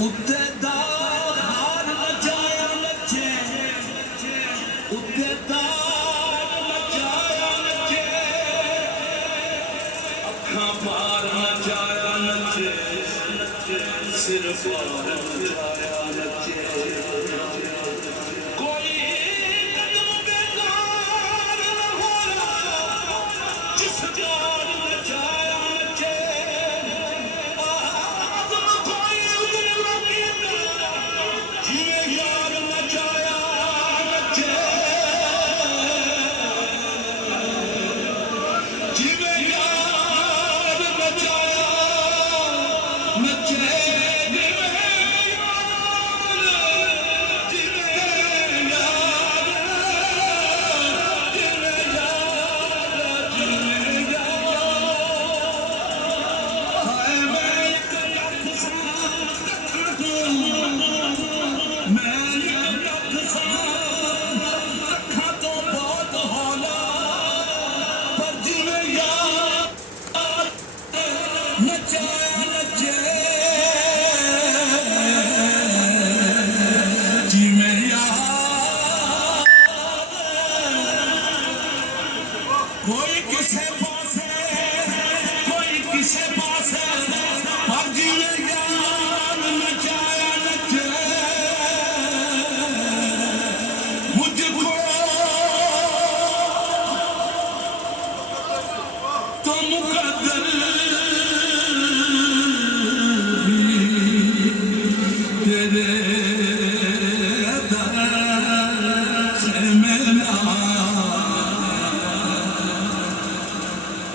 उत्ते दाग हार मचाया नचे, उत्ते दाग मचाया नचे, अखां पार मचाया नचे, सिर पार मचाया नचे। कोई कदम बेकार न होया जिस जान मचाया नचे। कोई किसे पासे कोई किसे पासे पर जीवे यार नचाया नचे। मुझको तो मुकद्दर